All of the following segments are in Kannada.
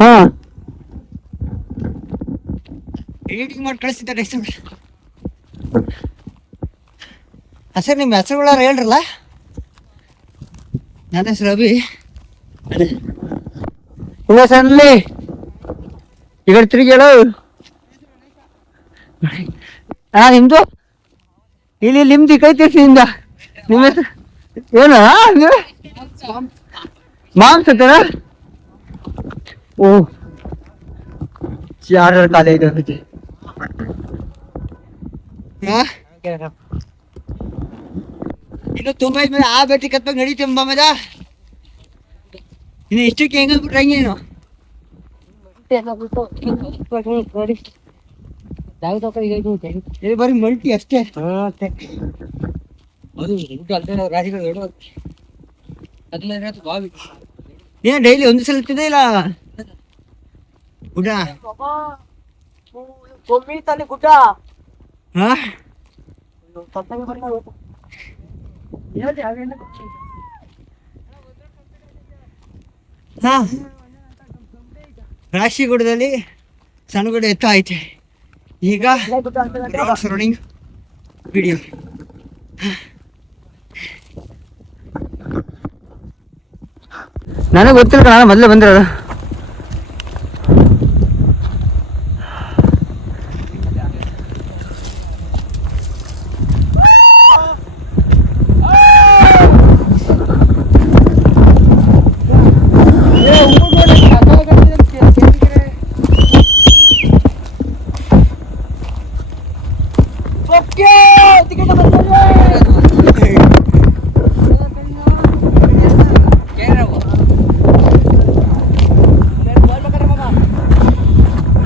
ಹಾ ಎಡಿಟಿಂಗ್ ಮಾಡಿ ಕಳಿಸ್ತಿದ್ದಾರೆ ಹೆಸರು. ಸರ್ ನಿಮ್ಮ ಹೆಸರುಗಳಾರ ಹೇಳ್ರಲ್ಲ. ನನ್ನ ಹೆಸರು ಅಭಿ. ಇಲ್ಲ ಸಣ್ಣಲ್ಲಿ ಈಗ ತಿರುಗಿ ಹೇಳು. ನಿಮ್ದು ಇಲ್ಲಿ ನಿಮ್ದು ಕೈ ತಿರ್ಸಿಂದ ನಿಮ್ಮ ಹೆಸರು ಏನು ಮಾಂಸ ತರ. ಓ ಯಾರ ಕಾಲೇ ಇದೆ ಇನ್ನು ತುಂಬ ಇದ್ಮೇಲೆ ಆ ಬೇಟಿ ಕತ್ಬೇಕು ನಡೀತೀವಿ ಮಾಮದ. ಇನ್ನು ಇಷ್ಟಕ್ಕೆ ಹೆಂಗಂದ್ಬಿಟ್ರೆ ಹಂಗೆ ನೀನು ಬರೀ ಮಲ್ಟಿ ಅಷ್ಟೇ. ಏನ್ ಡೈಲಿ ಒಂದು ಸಲ ಇರ್ತಿದೆ ಇಲ್ಲ ಗುಡ್ಡ? ಗುಡ್ಡ ರಾಶಿಗುಡದಲ್ಲಿ ಸಣ್ಣ ಗುಡ್ಡ ಎತ್ತ ಐತೆ. ಈಗ ಸರೌಂಡಿಂಗ್ ವಿಡಿಯೋ. ನನಗೆ ಗೊತ್ತಿಲ್ಲ, ನಾನು ಮೊದಲೇ ಬಂದಿರೋದು.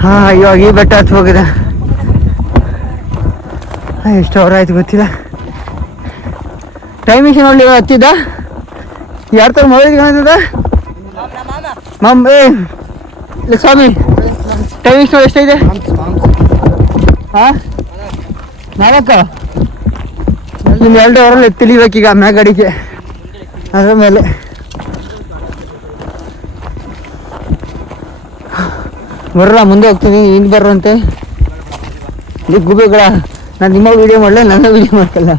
ಹಾ ಇವಾಗ ಈ ಬೆಟ್ಟ ಹತ್ತು ಹೋಗಿದೆ. ಎಷ್ಟು ಅವರ್ ಆಯ್ತು ಗೊತ್ತಿಲ್ಲ. ಟೈಮಿಂಗ್ಸ್ ನೋಡ್ಲಿ ಹತ್ತಿದ್ದ ಯಾರ ತರ ಮೊಬೈಲ್ ಕಾಣ್ತದ ಇಲ್ಲ ಸ್ವಾಮಿ. ಟೈಮಿಂಗ್ಸ್ ನೋಡಿ ಎಷ್ಟೈತೆ? ಹಾ 4 ಇನ್ನು 2 ಅವರಲ್ಲಿ ತಿಳಿಬೇಕೀಗ ಮ್ಯಾಗಡಿಗೆ. ಅದ್ರ ಮೇಲೆ ಬರ್ರ ಮುಂದೆ ಹೋಗ್ತೀನಿ. ಹಿಂಗೆ ಬರ್ರಂತೆ ಗುಬ್ಬಿಗಳ. ನಾನು ನಿಮ್ಮ ವಿಡಿಯೋ ಮಾಡಲ, ನನ್ನ ವಿಡಿಯೋ ಮಾಡ್ಕಲ್ಲ.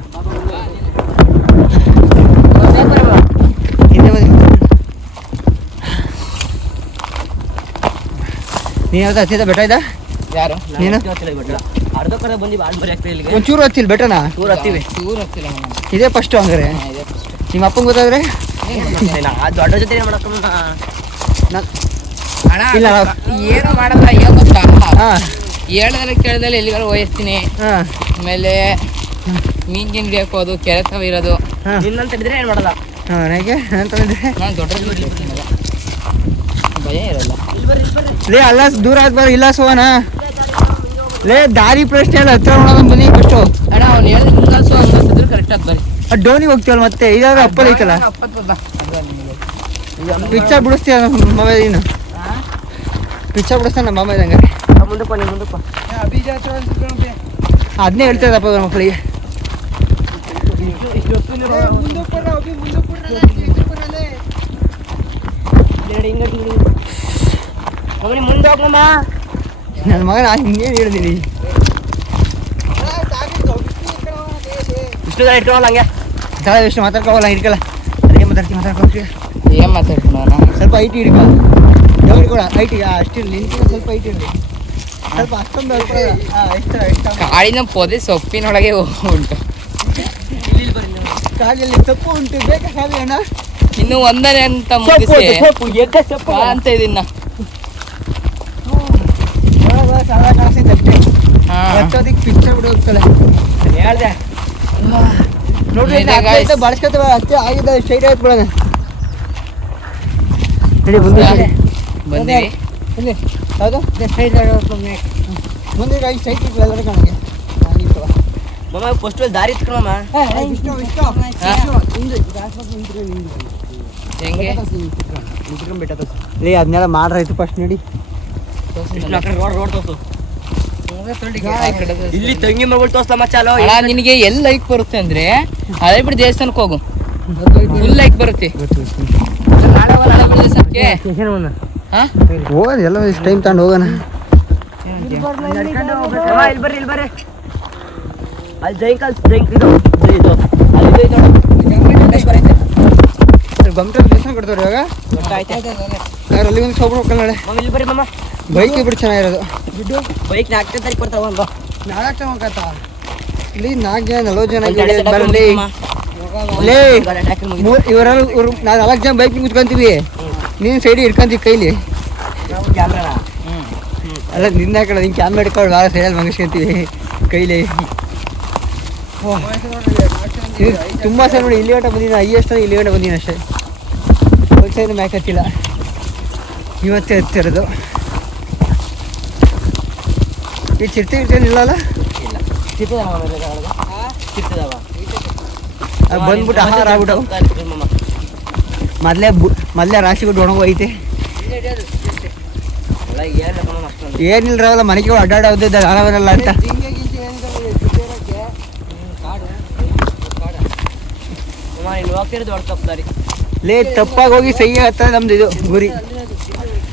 ನೀನು ಯಾವ್ದು ಹತ್ತಿದ ಬೆಟ್ಟ ಇದ್ದ? ಯಾರು ನೀನು ಅರ್ಧ ಕಡೆ ಬಂದು ಬಾಳ್ಬರಿ ಆಗ್ತದೆ ಇಲ್ಲಿಗೆ. ಒಂಚೂರು ಹತ್ತಿಲ್ಲ ಬೆಟ್ಟನ? ಚೂರು ಹತ್ತಿವಿ. ಚೂರು ಹತ್ತಿಲ್ಲ ಇದೇ ಫಸ್ಟು ಹಂಗಾರೆ. ನಿಮ್ಮ ಅಪ್ಪಂಗೆ ಗೊತ್ತಾದ್ರೆ ದೊಡ್ಡ ಜೊತೆ ಏನು ಮಾಡಕ್ಕ ಇಲ್ಲ ಏನೋ ಮಾಡಲ್ಲ. ಏನು ಗೊತ್ತಾ, ಹಾಂ ಹೇಳ್ದಲ್ಲ ಕೇಳ್ದಲ್ಲ ಎಲ್ಲಿಗಾರು ವಹಿಸ್ತೀನಿ. ಹಾಂ ಆಮೇಲೆ ಮೀನ್ ಗಿನ್ ಬೇಕು, ಅದು ಕೆರೆ ತವ ಇರೋದು. ನಿನ್ನಂತ ಹಿಡಿದ್ರೆ ಏನು ಮಾಡಲ್ಲ. ಹಾಂ ನನಗೆ ಅಂತಂದ್ರೆ ನಾನು ದೊಡ್ಡ ಭಯ ಇರಲ್ಲ. ಲೇ ಅಲ್ಲ ದೂರ ಆದ್ಬಾರ ಇಲ್ಲ ಸೋನ ಲೇ ದಾರಿ ಪ್ರಶ್ನೆ ಎಲ್ಲ ಹತ್ರ ನೋಡೋದು ಬನ್ನಿ ಫಸ್ಟು. ಅಣ್ಣ ಅವ್ನು ಹೇಳಿದ್ರೆ ಮುಂಗಾಲ್ಸು ಹಂಗಿದ್ರೆ ಕರೆಕ್ಟ್ ಆಗಿ ಬನ್ನಿ. ಡೋನಿ ಹೋಗ್ತೀವಲ್ಲ ಮತ್ತೆ ಇದಾದ್ರೆ ಅಪ್ಪಲ್ ಐತಲ್ಲ ಪಿಕ್ಚರ್ ಬಿಡಿಸ್ತೀಯ ಮೊಬೈಲ್. ನೀನು ಪಿಕ್ಚರ್ ಬಿಡಿಸ್ತಾನೆ ನಮ್ಮ ಮೊಬೈಲ್ ಹಂಗಾರೆ. ಮುಂದಪ್ಪ ಅದನ್ನೇ ಹೇಳ್ತಾಯಿದ್ದಪ್ಪ ಮಕ್ಕಳಿಗೆ. ಮುಂದೆ ಹೋಗಮ್ಮ. ನನ್ನ ಮಗ ನಾನು ಹಿಂಗೇನು ಹೇಳಿದ್ದೀನಿ. ಇಷ್ಟು ಇಟ್ಕೊಳ್ಳಲ್ಲ ಹಂಗೆ ತಳ ಎಷ್ಟು ಮಾತಾಡ್ಕೋಲ್ಲ ಹಿಡ್ಕಲ್ಲ. ಅದಕ್ಕೆ ಮಾತಾಡ್ಕೊಳ್ತೀವಿ. ಏನು ಮಾತಾಡ್ತೀನಿ ಸ್ವಲ್ಪ ಐಟಿ ಹಿಡ್ಕೊ. ಜೋಡಿ ಕೂಡ ಐಟಿಗೆ ಅಷ್ಟಿಲ್ಲ, ನಿಂತಿನ ಸ್ವಲ್ಪ ಐಟಿ ಇರಲಿ. ಸ್ವಲ್ಪ ಅಷ್ಟೊಂದು ಎಷ್ಟು ಕಾಡಿನ ಪೊದೆ ಸೊಪ್ಪಿನೊಳಗೆ ಉಂಟು. ಕಾಲಲ್ಲಿ ಸೊಪ್ಪು ಉಂಟು, ಬೇಕಾ ಕಾಲಿ ಅಣ್ಣ? ಇನ್ನು ಒಂದನೇ ಅಂತ ಮುಗಿಸಿ ಅಂತ ಇದೀನಿ ನಾ. ಅಷ್ಟೊತ್ತಿಗೆ ಪಿಕ್ಚರ್ ಬಿಡು ಹೋಗ್ತಲ್ಲ ಹೇಳ್ದೆ ನೋಡ್ರಿ. ಬಳಸ್ಕೊತೇವೆ ಅಷ್ಟೇ ಆಗಿದೆ. ಸ್ಟ್ರೈಟ್ ಆಯ್ತು ಬಿಡೋಣ. ಹೇಳಿ ಮುಂದೆ ಬಂದಿವಿ. ಇಲ್ಲಿ ಹೌದು ಸ್ಟ್ರೈಟ್ ಮುಂದೆ ಸ್ಟ್ರೈಟ್ ಇಟ್ಕೊಳ್ಳ ಕಣಗೆ. ಫಸ್ಟ್ ದಾರಿ ಇಟ್ಕೊಳಮ್ಮ. ಹೆಂಗೆ ಲೇ ಅದನ್ನೆಲ್ಲ ಮಾಡ್ರಾಯ್ತು ಫಸ್ಟ್ ನೋಡಿ. ರೋಡ್ ತೋರ್ಸು. ಇಲ್ಲಿ ತಂಗಿ ಮಗಳು ತೋರ್ಸಲಮ್ಮ. ಚಾಲೋ ನಿನಗೆ ಎಲ್ಲಿ ಲೈಕ್ ಬರುತ್ತೆ ಅಂದ್ರೆ ಅದೇ ಬಿಟ್ಟು ದೇವಸ್ಥಾನಕ್ಕೆ ಹೋಗು, ಫುಲ್ ಲೈಕ್ ಬರುತ್ತೆ. ಹಾ ಹೋಗೋಣ ಎಲ್ಲ ಇಷ್ಟು ಟೈಮ್ ತಗೊಂಡು ಹೋಗೋಣ. ಇಲ್ಲಿ ಬರ್ರಿ ಅಲ್ಲಿ ಜೈಂಕಲ್ ಇದು ಗಮನ ದೇವಸ್ಥಾನ ಕೊಡ್ತಾರೆ ಇವಾಗ. ಯಾರು ಅಲ್ಲಿ ಒಂದು ಸೋಬ್ರು ಹೋಗಲ್ಲ ನಾಳೆ. ಇಲ್ಲಿ ಬರ್ರಿ ಮಾಮ, ಬೈಕ್ ಬಿಟ್ಟು ಚೆನ್ನಾಗಿರೋದು. ಬೈಕ್ 4ನೇ ತಾರೀಕು ಕೊಡ್ತಾವ ಒಂದು 4 ಜನ ಇಲ್ಲಿ 4 ಜನ 40 ಜನ ಬರಲಿ. ಇವರೆಲ್ಲ ನಾವು 4 ಜನ ಬೈಕ್ ಕುತ್ಕೊಂತೀವಿ, ನೀನು ಸೈಡಿಗೆ ಇಟ್ಕೊಂತೀವಿ ಕೈಲಿ. ಅಲ್ಲ ನಿನ್ನ ಕಡೆ ನಿಂಗೆ ಕ್ಯಾಮ್ರಾ ಹಿಡ್ಕೊಂಡು ಭಾಳ ಸೈಡಲ್ಲಿ ಮಂಗಿಸ್ಕೊಂತೀವಿ ಕೈಲಿ. ತುಂಬ ಸಲ ನೋಡಿ ಇಲ್ಲಿ ಗಂಟೆ ಬಂದಿದ್ದೀನಿ, ಹೈಯೆಸ್ಟ್ ಇಲ್ಲಿ ಗಂಟೆ ಬಂದಿದ್ದೀನಿ ಅಷ್ಟೇ. ಒಂದು ಸೈಡ್ ಮ್ಯಾಕ್ ಹತ್ತಿಲ್ಲ, ಇವತ್ತೇ ಹತ್ತಿರೋದು. ಈ ಚಿರ್ತಿ ಇಲ್ಲಲ್ಲ ಬಂದ್ಬಿಟ್ಟು ಆಹಾರ ಆಗ್ಬಿಟ್ಟವು. ಮೊದಲೇ ರಾಶಿ ಬಿಟ್ಟು ಒಣಗೋಯ್ತೆ. ಏನಿಲ್ರವಲ್ಲ ಮನೆಗೆ ಅಡ್ಡಾಡೋದಿದ್ದ ನಾನವರೆಲ್ಲ ಅಂತ. ಲೇ ತಪ್ಪಾಗಿ ಹೋಗಿ ಸಹಿ ಹತ್ತ ನಮ್ದು ಇದು ಗುರಿ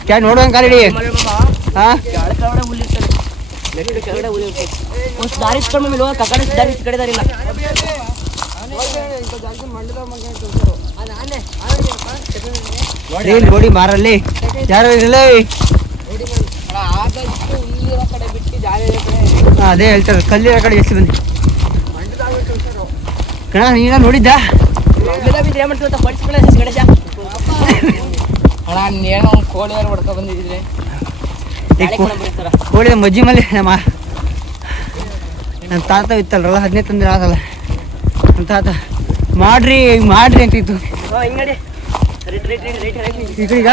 ಕ್ಯಾ ನೋಡುವಂಗೆ ಕಾಲಿಡಿ. ಹಾಂ ನೋಡಿ ಮಾರಲ್ಲಿ ಯಾರು ಇರಲ್ಲ. ಅದೇ ಹೇಳ್ತಾರೆ ಕಲ್ಲಿರೋ ಕಡೆ ಎಷ್ಟು ಬಂದು ಕಣ ನೀನ ನೋಡಿದ್ದ. ಕೋಳಿ ಹೊಡ್ಕೊ ಬಂದಿದ್ರೆ ಕೋಳಿ ಮಜ್ಜಿ ಮಲ್ಲಿ ನಮ್ಮ ತಾತ ಇತ್ತಲ್ರಲ್ಲ 15 ತಂದ್ರೆ ಆಗಲ್ಲ. ನಮ್ಮ ತಾತ ಮಾಡ್ರಿ ಅಂತಿತ್ತು. ಈಗ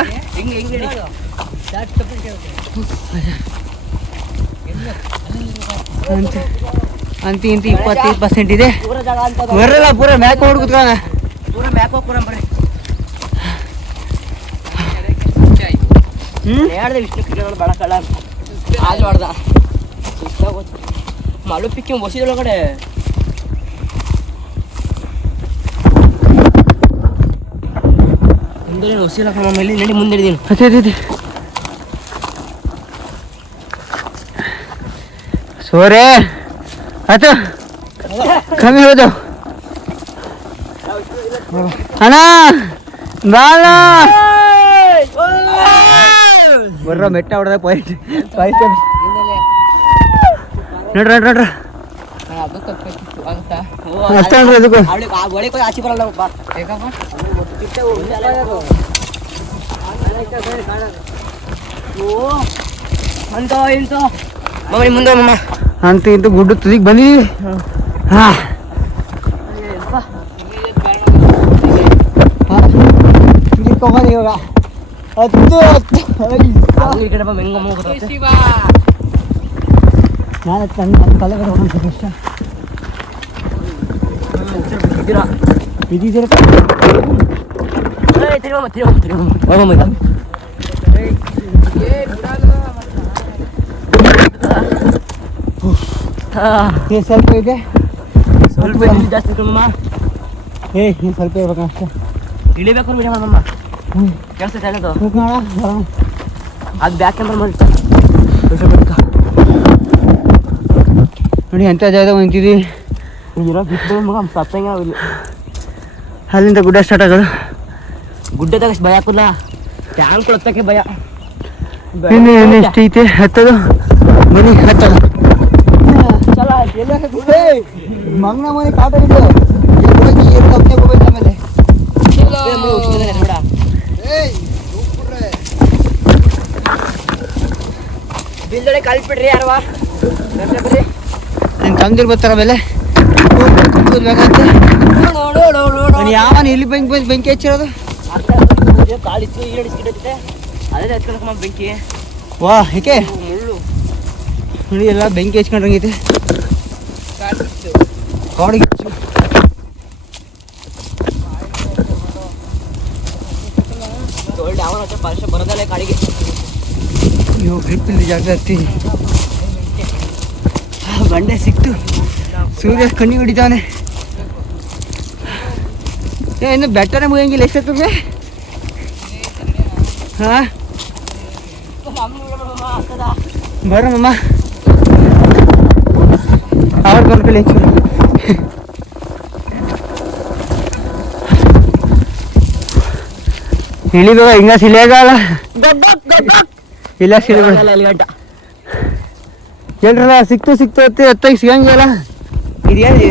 ಅಂತಿ 20% ಇದೆ. ಬರಲ್ಲ ಪೂರ ಮ್ಯಾಕ್ ಹೊಡ್ ಕುತ್ಕೋಣ. ಮಾಲು ಪಿಕ್ಕಿ ಬಸಿದೊಳಗಡೆ ಮುಂದೆ ಹೊಸಿಲ್ಲ ಮೇಲೆ ನಡಿ ಮುಂದೆ ಹಿಡಿದೀನಿ. ಅದೇ ಸೋರೆ ಆಯ್ತು ಕಮ್ಮಿ ಹೋದು ಅಣ್ಣ ಬಾಳ ಬರ್ರ ಮೆಟ್ಟ ಹೊಡೆದ ಪಾಯಿಂಟ್ ನೋಡ್ರಿ ಅಷ್ಟೇ ನೋಡ್ರಿ ಅದಕ್ಕೂ ಆಚೆ ಬರಲ್ಲ ಮುಂದೆ ಮಮ್ಮ ಅಂತ ಇಂತ ಗುಡ್ಡ ತುದಿಗೆ ಬಂದಿದ್ದೀವಿ. ಹಾ ಇವಾಗ 10 ಈ ಕಡೆ ಹೆಂಗ ನಾನು ನನ್ನ ತಲೆ ಕಡೆ ಹೋಗೋಣ ಇಷ್ಟ ಇದ್ದೀರ ಸ್ವಲ್ಪ ಇದೆ ಸ್ವಲ್ಪ ಜಾಸ್ತಿ ಸ್ವಲ್ಪ ಇರ್ಬೇಕು ಅಷ್ಟೇ. ಇಳಿಬೇಕು ಮಮ್ಮ ಕೆಲಸ ಹೇಳೋದು ಅದು ಬ್ಯಾಕ್ ಕ್ಯಾಮ್ರಾ ಮಾಡಿ ನೋಡಿ ಎಂಥ ಜಾಗದಾಗ ನಿಂತಿದ್ದೀವಿ. ಸತ್ತಂಗ ಅಲ್ಲಿಂದ ಗುಡ್ಡ ಸ್ಟಾರ್ಟ್ ಆಗೋದು. ಗುಡ್ಡದಾಗ ಭಯ ಹಾಕಲ್ಲ, ಟ್ಯಾಂಕ್ ಹತ್ತಕ್ಕೆ ಭಯ. ಇನ್ನು ಎಷ್ಟು ಐತೆ ಹತ್ತದು ಮನೆ ಹತ್ತದು ಮಂಗನ ಮನೆ ಕಾಟ ಆಮೇಲೆ ಬಿಲ್ದೊಳಗೆ ಕಲ್ಪಿಡ್ರಿ ಯಾರವಾ ನಿನ್ ತಮ್ದಿರ್ ಬರ್ತಾರ ಆಮೇಲೆ ಯಾವನ್ ಇಲ್ಲಿ ಬೆಂಕಿ ಹಚ್ಚಿರೋದು. ಕಾಲಿತ್ತು ಈಡಿಸ್ಕಿಟ್ಟೈತೆ ಅದೇ ಹಚ್ಕೊಳಕಮ್ಮ ಬೆಂಕಿ. ವಾ ಏಕೆ ಮುಳ್ಳು ನೋಡಿ ಎಲ್ಲ ಬೆಂಕಿ ಹಚ್ಕೊಂಡ್ರಂಗೈತೆ. ಕಾಡಿಗೆ ದೊಡ್ಡ ಅವನ ಪರ್ಷ ಬರೋದಲ್ಲ ಕಾಡಿಗೆ. ನೀವು ಗ್ರಿಪ್ ಇಲ್ಲಿ ಜಾಗ ಹತ್ತೀನಿ. ಬಂಡೆ ಸಿಕ್ತು, ಸೂರ್ಯ ಕಣ್ಣಿ ಹೊಡಿತಾನೆ. ಇನ್ನು ಬೆಟ್ಟನೇ ಮುಗಿಯಂಗಿಲ್ಲ ಎಷ್ಟೊತ್ತಿಗೆ. ಹಾಂ ಬರಮ್ಮ ಅವ್ರು ಕರ್ಕೊಳ್ಳಿ ಇಳಿಬೇಕ ಹಿಂಗ ಸಿಲಿಯಾಗಲ್ಲ ಇಲ್ಲ ಸಿಲಿಬೇಡ ಹೇಳ್ರಲ್ಲ ಸಿಕ್ತು ಅತ್ತೆ ಎತ್ತಾಗಿ ಸಿಗಂಗಿಲ್ಲ ಇದೇನು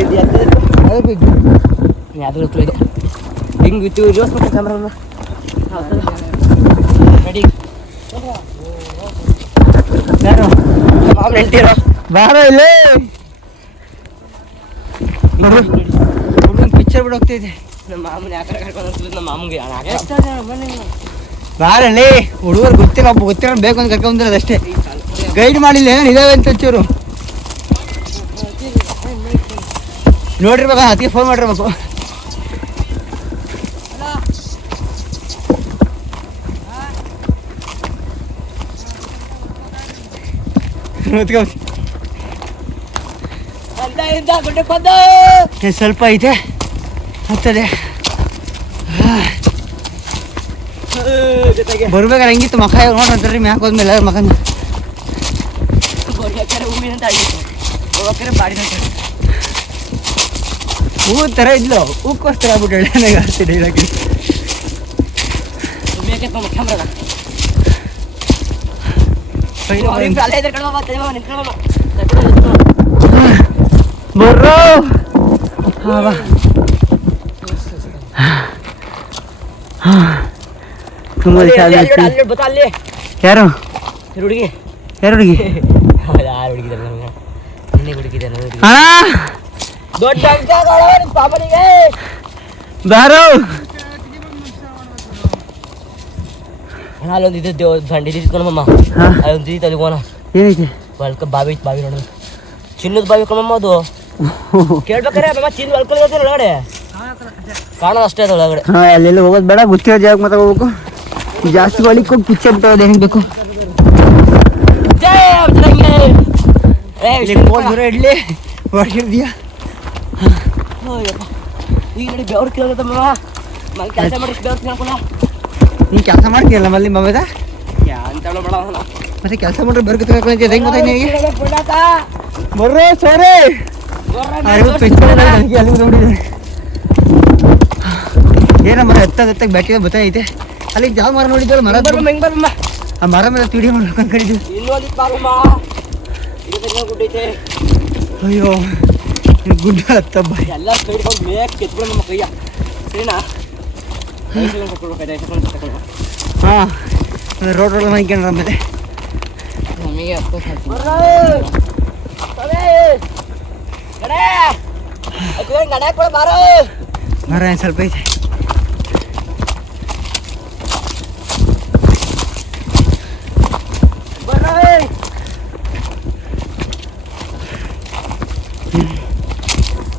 ಯಾವ್ದು ಇದು ಹಿಂಗೆ ಇತ್ತು ಜೋಸ್ಬಿಟ್ಟು ಕ್ಯಾಮ್ರಾ ರೆಡಿ ಯಾರು ಮಾಮೂಲು ಎಂಟಿರೋ ಬಾರ ಇಲ್ಲೇ ಪಿಕ್ಚರ್ ಬಿಟ್ಟು ಹೋಗ್ತೈತೆ ನಮ್ಮ ಮಾಮೂಲು ಯಾಕಡೆ ಕರ್ಕೊಂಡು ನಮ್ಮ ಮಾಮೂಗೆ ಬಾರಲ್ಲಿ ಹುಡುಗರು ಗೊತ್ತಿಲ್ಲ ಒಬ್ಬ ಗೊತ್ತಿರೋ ಬೇಕು ಅಂತ ಕರ್ಕೊಂಡ್ರೆ ಅಷ್ಟೇ ಗೈಡ್ ಮಾಡಿಲ್ಲ ಏನು ಇದಾವೆ ಅಂತ ಚೂರು ನೋಡಿರ್ಬೇಕು ಅದಕ್ಕೆ ಫೋನ್ ಮಾಡಿರ್ಬೇಕು ಸ್ವಲ್ಪ ಐತೆ ಹತ್ತದೆ ಬರ್ಬೇಕಾರೆ ಹಂಗಿತ್ತು ಮಕ್ಕ ನೋಡ್ರಿ ಮ್ಯಾಕ್ ಹೋದ್ಮೇಲೆ ಎಲ್ಲರ ಮಕ್ಕನ ಹೂ ಥರ ಇದ್ಲು ಹೂಕೋಸ್ಕರ ಆಗ್ಬಿಟ್ಟು ನನಗೆ ಆಗ್ತಿದೆ ಹೇಳಕ್ಕೆ ಬರ್ರೋ ತುಂಬ ಯಾರು ಹುಡುಗಿ ಯಾರು ಹುಡುಗಿ ಯಾರು ಹುಡುಗಿದ್ದಾರೆ ನಿನ್ನೆ ಹುಡುಗಿದ್ದಾರೆ ಅಣ್ಣ ದೊಡ್ಡ ಪಾಪನಿಗೆ ಬಾರೋ ಅಲ್ಲೊಂದು ಇದು ದಂಡಿ ಇಟ್ಕೊಂಡಮ್ಮ ಅಲ್ಲೊಂದು ಇತ್ತು ಅಲ್ಲಿ ಹೋಗೋಣ ಏನೈತೆ ಬಲ್ಕ ಬಾವಿ ಇತ್ತು ಬಾವಿ ನೋಡೋಣ ಚಿನ್ನದ ಬಾವಿ ಕಣಮ್ಮ ಅದು ಕೇಳ್ಬೇಕಾರೆ ಅಮ್ಮ ಚಿನ್ನ ಬಲ್ಕೊಳ್ಬೇಕು ಒಳಗಡೆ ಕಾಣೋದು ಅಷ್ಟೇ ಅದು ಒಳಗಡೆ ಹಾಂ ಅಲ್ಲೆಲ್ಲ ಹೋಗೋದು ಬೇಡ ಗೊತ್ತಿರೋ ಜಾಗ ಮಾತ್ರ ಹೋಗ್ಬೇಕು ಜಾಸ್ತಿ ಒಳಗೆ ಹೋಗಿ ಪಿಚ್ಚರ್ ಬಿಟ್ಟೋದು ಹೆಂಗೆ ಬೇಕು ಇಡ್ಲಿ ಹೊಡಿದ್ಯಾ ಈಗ ನೋಡಿ ಬೆವ್ರು ಕೇಳತ್ತಮ್ಮ ಕೆಲಸ ಮಾಡಿ ಬೆವ್ರು ಕೇಳ್ಕೊಳ ನೀ ಕೆಲಸ ಮಾಡ್ತೀಯಲ್ಲ ಮಲ್ಲಿ ಮಗದ ಅಂತ ಬೇಡ ಮತ್ತೆ ಕೆಲಸ ಮಾಡ್ರೆ ಬರ್ಕ ಹೆಂಗೆ ಗೊತ್ತಾಯ್ತು ನಿನಗೆ ಬರ್ರೆ ಸೋರೆ ಅಲ್ಲಿ ನೋಡಿದೆ ಏನಮ್ಮ ಎತ್ತಾಗ ಬ್ಯಾಟಿಗೆ ಬತ್ತೈತೆ ಅಲ್ಲಿ ಯಾವ ಮರ ನೋಡಿದ್ದಲ್ಲ ಮರ ಹೆಂಗ್ ಬರಮ್ಮ ಆ ಮರ ಮೇಲೆ ತಿಡಿ ಮಾಡ್ಬೇಕು ಅನ್ಕೊಂಡಿದ್ವಿ ಇನ್ನೊಂದು ಬಾರಮ್ಮ ಗುಡ್ಡೈತೆ ಅಯ್ಯೋ ಗುಡ್ಡ ಹತ್ತಬ್ಬ ಎಲ್ಲ ಸೈಡ್ ಬಂದು ಮೇಕ್ ಕೆತ್ಬಿಡ ನಮ್ಮ ಕೈಯ ಸರಿನಾ ಹಾಂ ರೋಡ್ ರೋಡ್ ಮಾಡ್ಕೊಂಡ್ರ ಆಮೇಲೆ ನಮಗೆ ಮರ ಏನು ಸ್ವಲ್ಪ ಐತೆ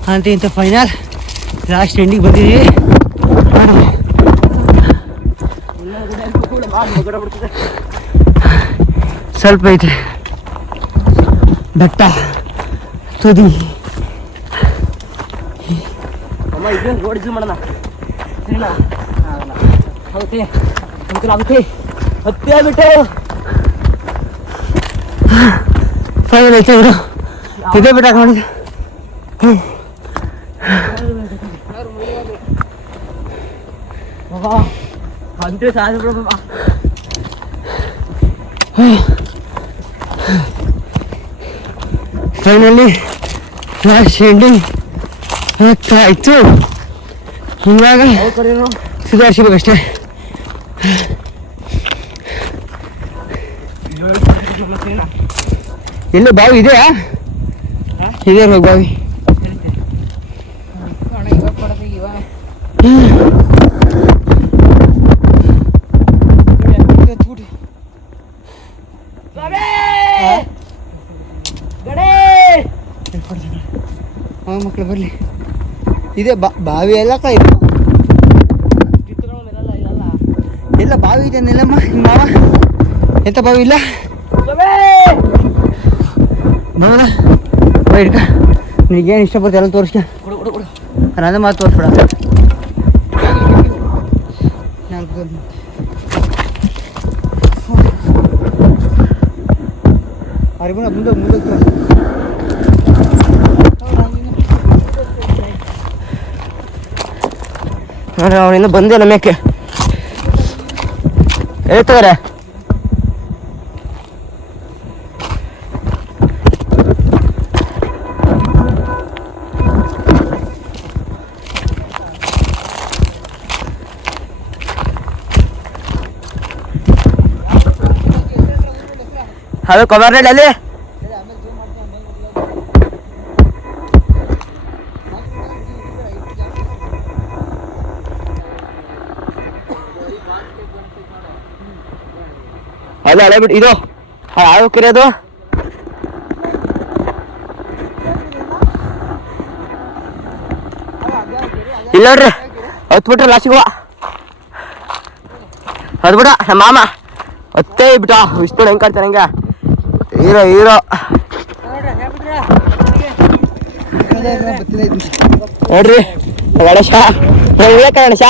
ಅಂತ ಇಂಥ ಫೈನಲ್ ಲಾಸ್ಟ್ ಎಂಡಿಗೆ ಬಂದಿದ್ದೀವಿ ಸ್ವಲ್ಪ ಐತೆ ಬೆಟ್ಟ ತುದಿ ಅಮ್ಮ ಇದೇನು ರೋಡ್ ಇದು ಮಾಡೋಣ ಸರಿನಾ ಆಗುತ್ತೆ ಅನುಕೂಲ ಆಗುತ್ತೆ ಹತ್ತೇ ಬಿಟ್ಟು ಫೈನಲ್ ಐತೆ ಇವರು ಇದೇ ಬಿಟ್ಟಾಕ ನೋಡಿದೆ ಅಂತೆ ಸಾಧ್ಯ ಫೈನಲಿ ಲಾಸ್ಟ್ ಎಂಡಿಂಗ್ ಆಯ್ತು ಹಿಂಗಾಗ ಸುಧಾರಿಸ್ಬೇಕಷ್ಟೇ ಎಲ್ಲೋ ಬಾವಿ ಇದೆಯಾ ಇದೆ ಇರ್ಬೇಕು ಬಾವಿ ಮಕ್ಳು ಬರಲಿ ಇದೆ ಬಾವಿ ಎಲ್ಲ ಇದು ಎಲ್ಲ ಬಾವಿ ಇದೆ ನೆಲ್ಲಮ್ಮ ಮಾವ ಎಂತ ಬಾವಿ ಇಲ್ಲ ನೋಡ ಇಡ್ಕ ನಿನಗೇನು ಇಷ್ಟಪಡ್ತೀಯ ಎಲ್ಲ ತೋರಿಸ್ಕ ನನ್ನ ಮಾತು ತೋರಿಸ್ಬಿಡ ಅವ್ರಿಗೆ ಮುಂದೆ ಮುಂದೆ ನೋಡ್ರಿ ಅವನಿಂದ ಬಂದೆ ನಮ್ಯಕ್ಕೆ ಹೇಳ್ತಾರೆ. ಅದು ಕವರ್ ಅಲ್ಲಿ ಅದು ಹಳೆ ಬಿಟ್ಟು ಇದು ಯಾವ ಕೆರೆ ಅದು ಇಲ್ಲ ನೋಡ್ರಿ ಹತ್ ಬಿಟ್ರೆ ಲಾಸ್ಟಿಗೆ ಅದು ಬಿಡ ನಮ್ಮ ಮಾಮ ಹತ್ತೇ ಬಿಟ್ಟ ವಿಷ್ಣು ಹೆಂಗ್ ಕಾಡ್ತಾನೆ ಹಂಗ ಹೀರೋ ಹೀರೋ ನೋಡ್ರಿ ಗಣೇಶ ಗಣೇಶ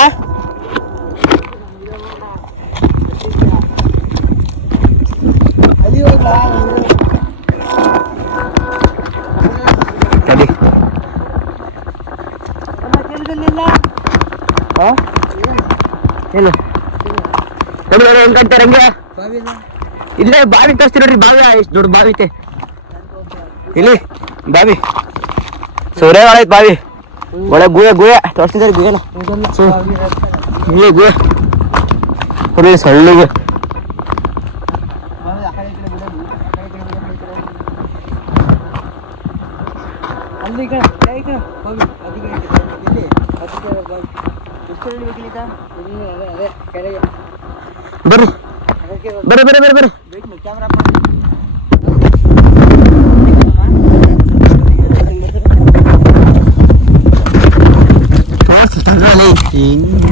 ಏನು ಹೆಂಗ್ ಕಾಡ್ತಾರೆ ಹಂಗೆ ಇಲ್ಲೇ ಬಾವಿ ತೋರಿಸ್ತೀವಿ ನೋಡ್ರಿ. ಬಾವಿ ಎಷ್ಟು ದೊಡ್ಡ ಬಾವಿ ಐತೆ ಇಲ್ಲಿ ಬಾವಿ ಸೂರ್ಯವಾಳ ಐತೆ ಬಾವಿ ಒಳ್ಳೆ ಗುಹೆ ಗುಹೆ ತೋರಿಸ್ತಿದ್ದಾರೆ ಗುಹೆನ ಗುಹೆ ಗುಹೆ ಹುಡುಗಿ ಸಳ್ಳಿಗೆ ಬರ್ರಿ ಬರ್ರಿ ಬರ್ರಿ ಬರ್ರಿ ಬರ್ರಿ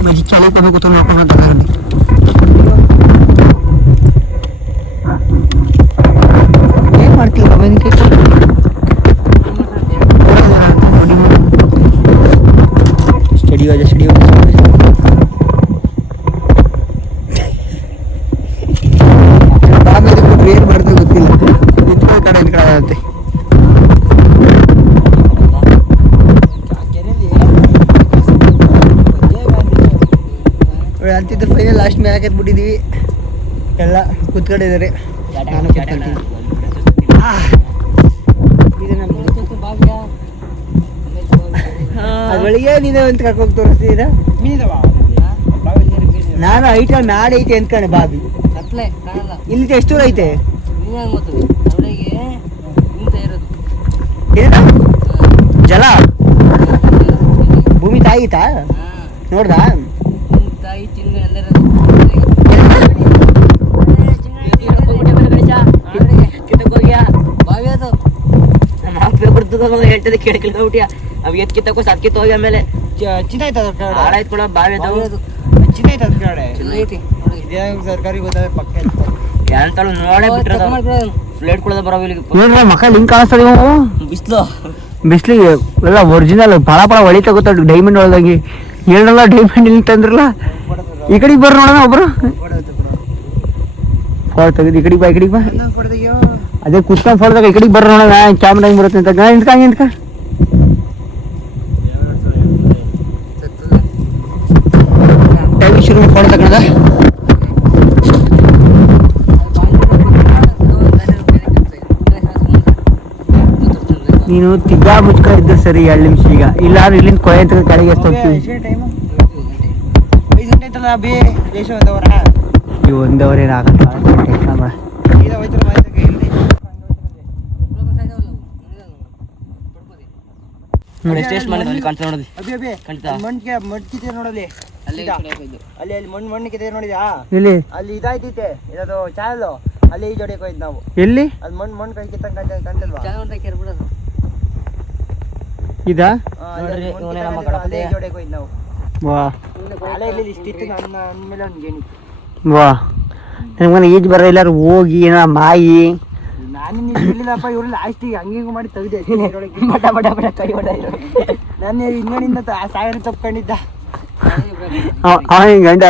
माझी चालू का बघतो ಏನ್ ಮಾಡ್ತೀವಿ ಸ್ಟಡಿ ಸ್ಟಡಿ ಏನ್ ಮಾಡ್ತೀವಿ ಗೊತ್ತಿಲ್ಲ ನಿಂತ್ಕೊಳ್ಳೋ ಕಡೆ ನಿಂತ್ಕೊಳ್ಳೋದಂತೆ ಅಂತಿದ್ದು ಫೈನಲ್ ಲಾಸ್ಟ್ ಮ್ಯಾಚ್ ಹಾಕಿದ್ಬಿಟ್ಟಿದ್ದೀವಿ ಎಲ್ಲ ಕೂತ್ಕೊಂಡಿದ್ದಾರೆ. ನಾನು ಕೂತ್ಕೊಳ್ತೀನಿ. ಅದ್ರೊಳಗೆ ನೀನು ಅಂತ ಕರ್ಕೊಂಡು ತೋರಿಸ್ತೀರಾ? ನಾನು ಐಟ ನಾಳೆ ಐತೆ ಅಂದ್ಕೊಂಡೆ ಬಾಬಿ ಇಲ್ಲಿ ಎಷ್ಟು ದೂರ ಐತೆ ಜಲ ಭೂಮಿ ತಾಯಿತಾ ನೋಡ್ದಾ ಹೇಳ್ತದೆ ಕೇಳ್ಬಿಟ್ಟಿಯ ಅವ್ ಎತ್ ಕಿತ್ತಕ್ಕೂ ಸತ್ ಕಿತ್ತ ಹೋಗಿ ಆಮೇಲೆ ಹಾಳಾಯ್ತು ಕೂಡ ಬಾವಿ ಸರ್ಕಾರಿ ನೋಡೇ ಫ್ಲೇಟ್ ಕೂಡ ಬರೋ ಮಕ್ಕ ಲಿಂಕ್ ಕಾಣಿಸ್ತದೆ ಬಿಸ್ಲಿಗೆ ಎಲ್ಲ ಒರಿಜಿನಲ್ ಪಳ ಪಳ ಹೊಳಿತಾ ಗೊತ್ತ ಡೈಮಂಡ್ ಒಳಗಾಗಿ ಏನಲ್ಲ ಡೈಮಂಡ್ ಇಲ್ಲಿ ತಂದ್ರಲ್ಲ ಈ ಕಡೆಗೆ ಬರ್ರಿ ನೋಡೋಣ ಒಬ್ರು ಫೋಟೋ ತೆಗೆದು ಈ ಕಡೆಗೆ ಬಾ ಈ ಕಡೆಗೆ ಬಾ ಅದೇ ಕುತ್ಕೊಂಡು ಫೋಟೋದಾಗ ಈ ಕಡೆಗೆ ಬರ್ರಿ ನೋಡೋಣ ಕ್ಯಾಮ್ರಾ ಹೆಂಗ್ ಬರುತ್ತೆ ಅಂತ ನಿಂತ್ಕ ಶುರು ಫೋಟೋ ತಗೊಂಡ ನೀನು ತಿಗ್ಗಾ ಮುಚ್ಕ ಇದ್ದು ಸರಿ 2 ನಿಮಿಷ ಈಗ ಇಲ್ಲ ಇಲ್ಲಿಂದ ಕೊನೆ ತನಕ ಕೆಳಗೆ ಎಷ್ಟು ಹೋಗ್ತೀವಿ ಈ 1 ಅವರ್ ಏನಾಗಲ್ಲ ಇಲ್ಲಿ ಅಲ್ಲಿ ಇದಾಯ್ತೈತೆ ಇದದು ಚಾನಲ್ ಅಲ್ಲಿ ಈ ಜೋಡಿ ಹೋಯ್ತು ನಾವು ಎಲ್ಲಿ ಅಲ್ಲಿ ಮಣ್ಣು ಕೈ ಕಿತ್ತಂಗ ಇದಾ ವಾ ನಮ್ಗೆ ಈಜ್ ಬರ ಎಲ್ಲಾರು ಹೋಗಿ ಏನ ಮಾಯಿ ನಾನು ಇರ್ಲಿಲ್ಲಪ್ಪ ಇವ್ರು ಲಾಸ್ಟಿಗೆ ಹಂಗಿಂಗ್ ಮಾಡಿ ತೆಗ್ದೆ ನಾನು ಇನ್ನೊಂದಿಂದ ಸಾವಿರ ತಪ್ಕೊಂಡಿದ್ದ ಗಂಡ